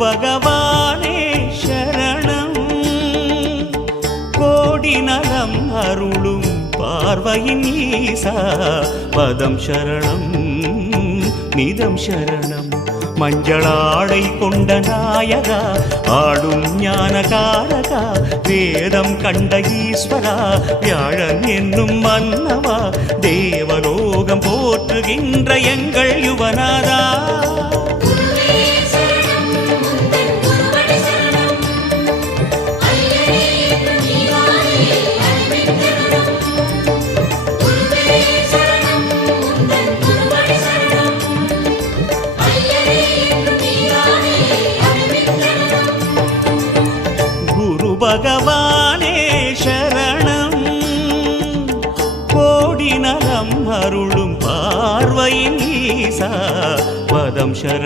பகவானே சரணம் கோடி நலம் அருளும் பார்வையின் ஈசா பதம் சரணம் நிதம் சரணம் மஞ்சளாடை கொண்ட நாயகா ஆடும் ஞானகாரகா வேதம் கண்ட ஈஸ்வரா வியாழன் என்னும் மன்னவா தேவலோகம் போற்றுகின்ற எங்கள் யுவனாதா பகவானே சரணம் கோடி நலம் அருளும் பார்வையின் ஈசா பதம் சரணம்